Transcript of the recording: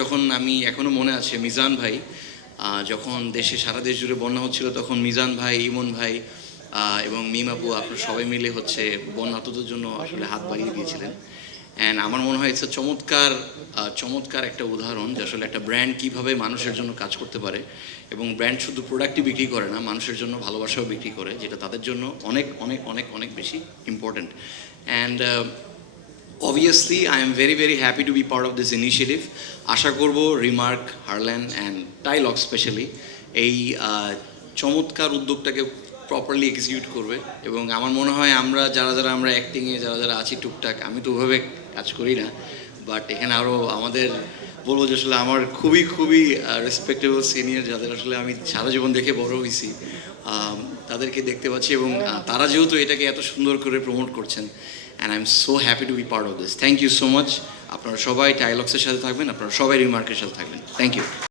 যখন আমি, এখনও মনে আছে, মিজান ভাই যখন দেশে, সারা দেশ জুড়ে বন্যা হচ্ছিল, তখন মিজান ভাই, ইমন ভাই এবং মিমাপু আপনার সবাই মিলে হচ্ছে বন্যাতদের জন্য আসলে হাত বাড়িয়ে দিয়েছিলেন। অ্যান্ড আমার মনে হয় ইটস চমৎকার চমৎকার একটা উদাহরণ যে আসলে একটা ব্র্যান্ড কীভাবে মানুষের জন্য কাজ করতে পারে। এবং ব্র্যান্ড শুধু প্রোডাক্টই বিক্রি করে না, মানুষের জন্য ভালোবাসাও বিক্রি করে, যেটা তাদের জন্য অনেক অনেক অনেক অনেক বেশি important and obviously I am very very happy to be part of this initiative আশা করব Remark Herlan and Tylox specially এই চমৎকার উদ্যোগটাকে প্রপারলি এক্সিকিউট করবে এবং আমার মনে হয় আমরা যারা যারা আমরা অ্যাক্টিংয়ে যারা যারা আছি টুকটাক, আমি তো ওভাবে কাজ করি না বাট এখানে আরও আমাদের বলব যে আসলে আমার খুবই খুবই রেসপেক্টেবল সিনিয়র যাদের আসলে আমি সারা জীবন দেখে বড় হয়েছি। তাদেরকে দেখতে পাচ্ছি এবং তারা যেহেতু এটাকে এত সুন্দর করে প্রমোট করছেন and I am so happy to be part of this thank you so much আপনারা সবাই ডায়লগসের সাথে থাকবেন, আপনারা সবাই রিমার্কের সাথে থাকবেন. Thank you